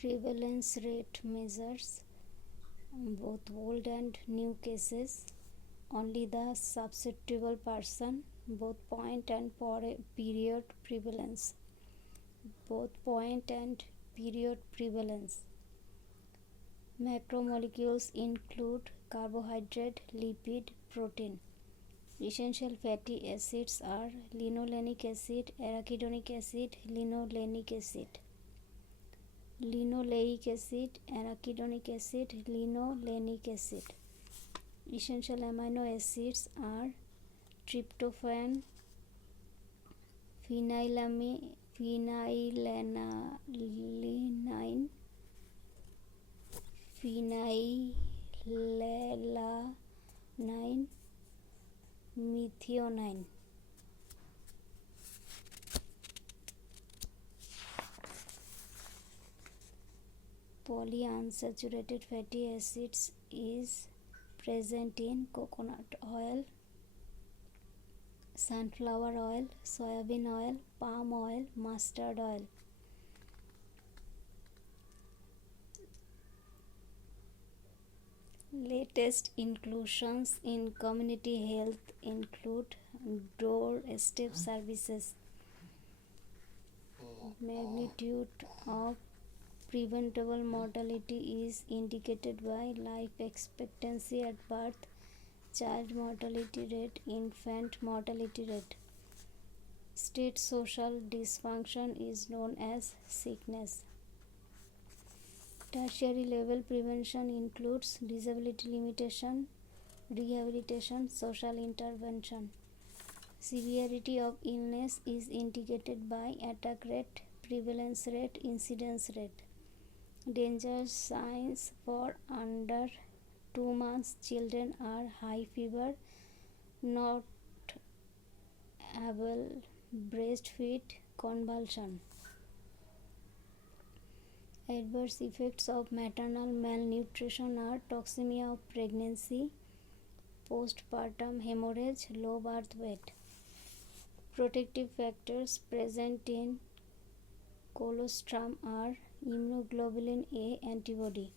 Prevalence rate measures both old and new cases. Only the susceptible person, both point and period prevalence. Both point and period prevalence. Macromolecules include carbohydrate, lipid, protein. Essential fatty acids are linolenic acid, arachidonic acid, linolenic acid. Linoleic acid, arachidonic acid, linolenic acid. Essential amino acids are tryptophan, phenylalanine, phenylalanine, methionine. Polyunsaturated fatty acids is present in coconut oil, sunflower oil, soybean oil, palm oil, mustard oil. Latest inclusions in community health include doorstep services. Magnitude of preventable mortality is indicated by life expectancy at birth, child mortality rate, infant mortality rate. State social dysfunction is known as sickness. Tertiary level prevention includes disability limitation, rehabilitation, social intervention. Severity of illness is indicated by attack rate, prevalence rate, incidence rate. Danger signs for under 2 months children are high fever, not able breastfeed, convulsion. Adverse effects of maternal malnutrition are toxemia of pregnancy, postpartum hemorrhage, low birth weight. Protective factors present in colostrum are immunoglobulin A antibody.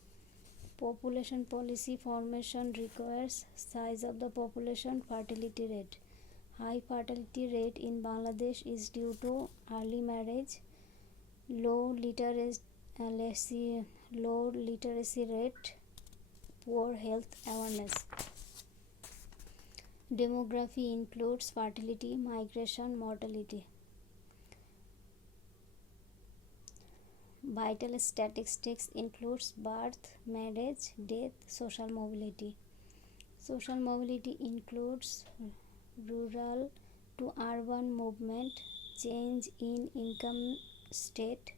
Population policy formation requires size of the population, fertility rate. High fertility rate in Bangladesh is due to early marriage, low literacy rate, poor health awareness. Demography includes fertility, migration, mortality. Vital statistics includes birth, marriage, death, social mobility. Social mobility includes rural to urban movement, change in income state,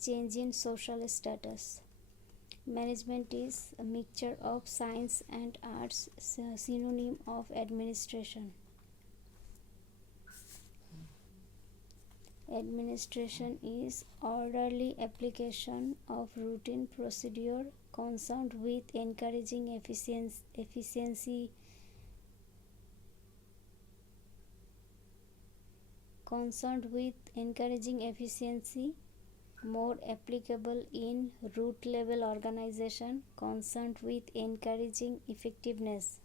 change in social status. Management is a mixture of science and arts, synonym of administration. Administration is orderly application of routine procedure concerned with encouraging efficiency more applicable in root level organization concerned with encouraging effectiveness.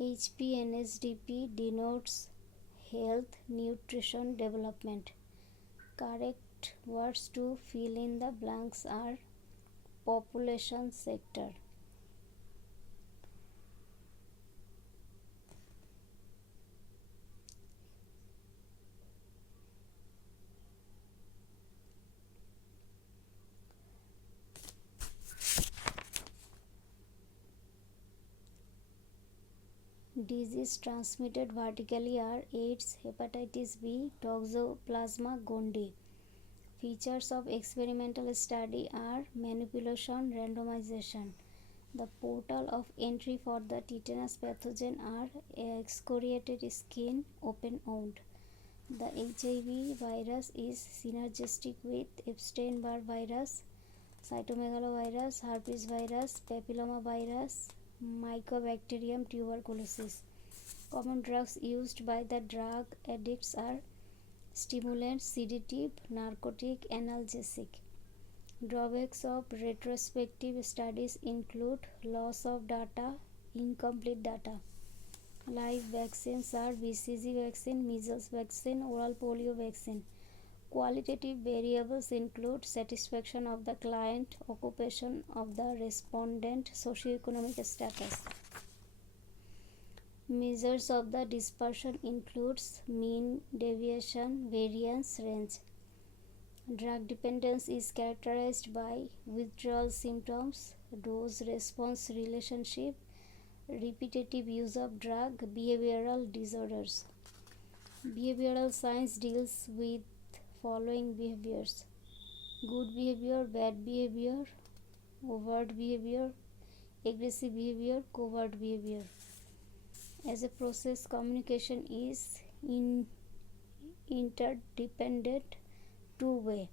HPNSDP denotes health, nutrition, development. Correct words to fill in the blanks are population sector. Disease transmitted vertically are AIDS, hepatitis B, Toxoplasma gondii. Features of experimental study are manipulation, randomization. The portal of entry for the tetanus pathogen are excoriated skin, open wound. The HIV virus is synergistic with Epstein-Barr virus, cytomegalovirus, herpes virus, papillomavirus, Mycobacterium tuberculosis. Common drugs used by the drug addicts are stimulant, sedative, narcotic, analgesic. Drawbacks of retrospective studies include loss of data, incomplete data. Live vaccines are BCG vaccine, measles vaccine, oral polio vaccine. Qualitative variables include satisfaction of the client, occupation of the respondent, socioeconomic status. Measures of the dispersion includes mean, deviation, variance, range. Drug dependence is characterized by withdrawal symptoms, dose-response relationship, repetitive use of drug, behavioral disorders. Behavioral science deals with following behaviors: good behavior, bad behavior, overt behavior, aggressive behavior, covert behavior. As a process, communication is interdependent two-way.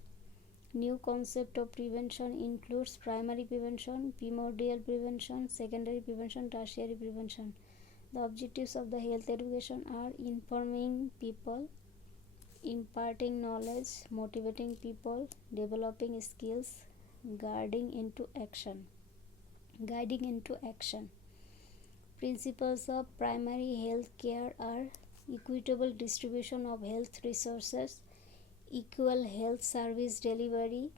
New concept of prevention includes primary prevention, primordial prevention, secondary prevention, tertiary prevention. The objectives of the health education are informing people, imparting knowledge, motivating people, developing skills, guiding into action. Principles of primary health care are equitable distribution of health resources, equal health service delivery,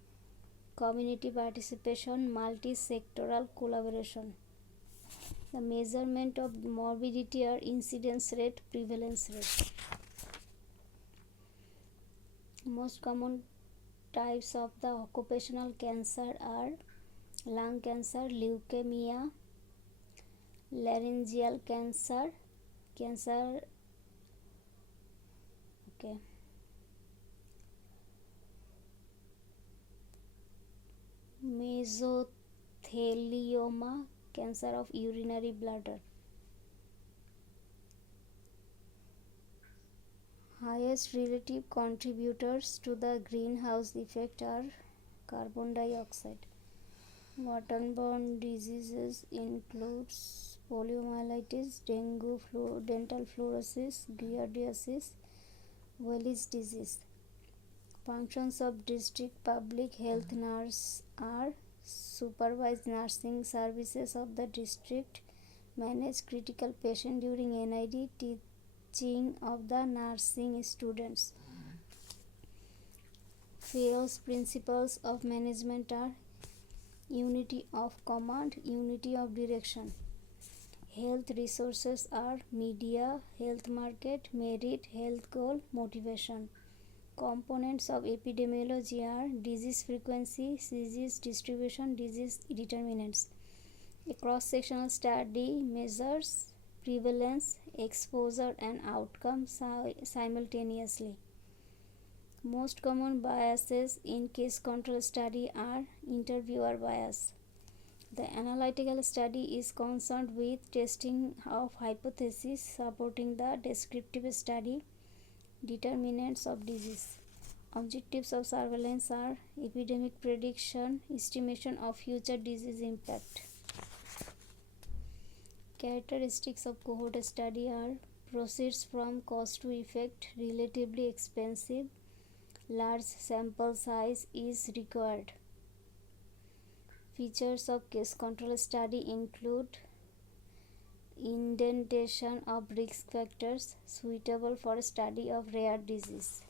community participation, multi-sectoral collaboration. The measurement of morbidity are incidence rate, prevalence rate. Most common types of the occupational cancer are lung cancer, leukemia, laryngeal cancer, mesothelioma, cancer of urinary bladder. Highest relative contributors to the greenhouse effect are carbon dioxide. Waterborne diseases includes poliomyelitis, dengue, dental fluorosis, giardiasis, Wells disease. Functions of district public health nurse are supervise nursing services of the district, manage critical patient during NID, teaching of the nursing students. FAO's principles of management are unity of command, unity of direction. Health resources are media, health market, merit, health goal, motivation. Components of epidemiology are disease frequency, disease distribution, disease determinants. A cross-sectional study measures prevalence, exposure, and outcome simultaneously. Most common biases in case control study are interviewer bias. The analytical study is concerned with testing of hypotheses supporting the descriptive study, determinants of disease. Objectives of surveillance are epidemic prediction, estimation of future disease impact. Characteristics of cohort study are proceeds from cost to effect, relatively expensive, large sample size is required. Features of case control study include indentation of risk factors suitable for study of rare disease.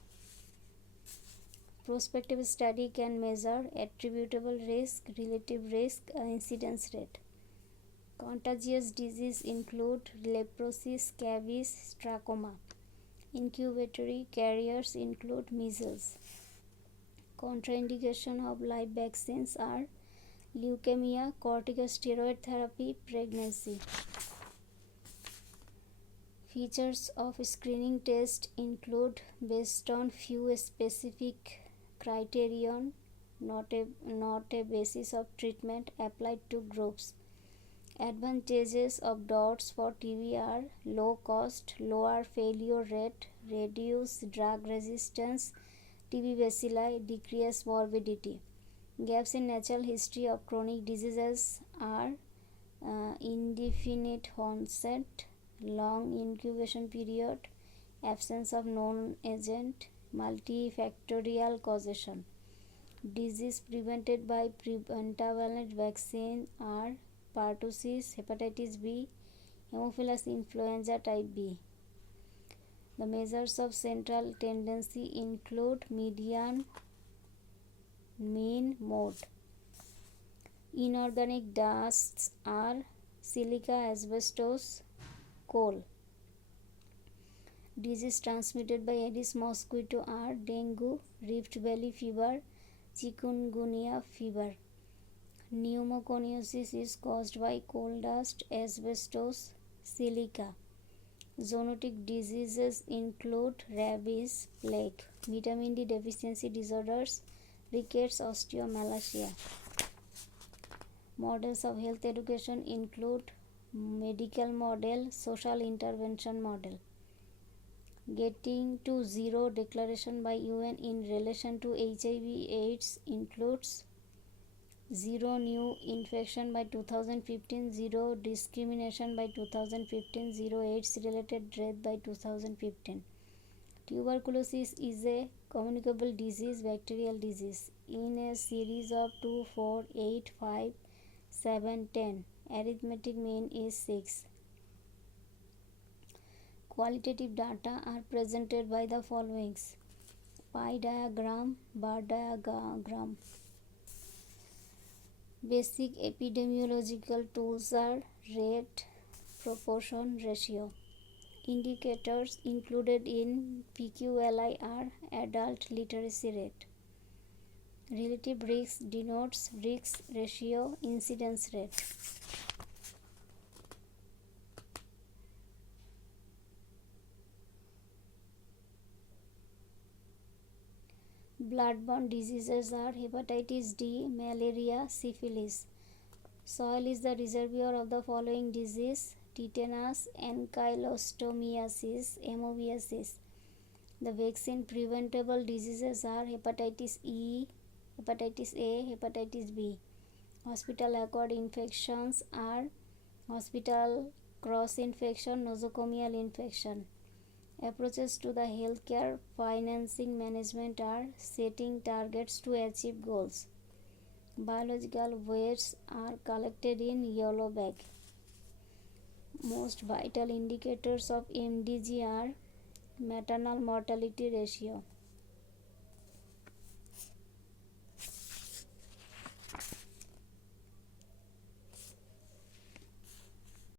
Prospective study can measure attributable risk, relative risk, and incidence rate. Contagious disease include leprosy, scabies, trachoma. Incubatory carriers include measles. Contraindication of live vaccines are leukemia, corticosteroid therapy, pregnancy. Features of screening test include based on few specific criterion, not a basis of treatment applied to groups. Advantages of DOTS for TB are low cost, lower failure rate, reduced drug resistance, TB bacilli, decreased morbidity. Gaps in natural history of chronic diseases are indefinite onset, long incubation period, absence of known agent, multifactorial causation. Disease prevented by pentavalent vaccine are pertussis, hepatitis B, Haemophilus influenza type B. The measures of central tendency include median, mean, mode. Inorganic dusts are silica, asbestos, coal. Disease transmitted by Aedes mosquito are dengue, Rift Valley fever, chikungunya fever. Pneumoconiosis is caused by coal dust, asbestos, silica. Zoonotic diseases include rabies, plague, vitamin D deficiency disorders, rickets, osteomalacia. Models of health education include medical model, social intervention model. Getting to Zero declaration by UN in relation to HIV/AIDS includes zero new infection by 2015, zero discrimination by 2015, zero AIDS related death by 2015. Tuberculosis is a communicable disease, bacterial disease. In a series of 2, 4, 8, 5, 7, 10, arithmetic mean is 6. Qualitative data are presented by the followings: pie diagram, bar diagram. Basic epidemiological tools are rate, proportion, ratio. Indicators included in PQLI are adult literacy rate. Relative risk denotes risk ratio, incidence rate. Bloodborne diseases are hepatitis D, malaria, syphilis. Soil is the reservoir of the following disease: tetanus, ankylostomiasis, amoebiasis. The vaccine preventable diseases are hepatitis E, hepatitis A, hepatitis B. Hospital acquired infections are hospital cross infection, nosocomial infection. Approaches to the healthcare financing management are setting targets to achieve goals. Biological weights are collected in yellow bag. Most vital indicators of MDG are maternal mortality ratio,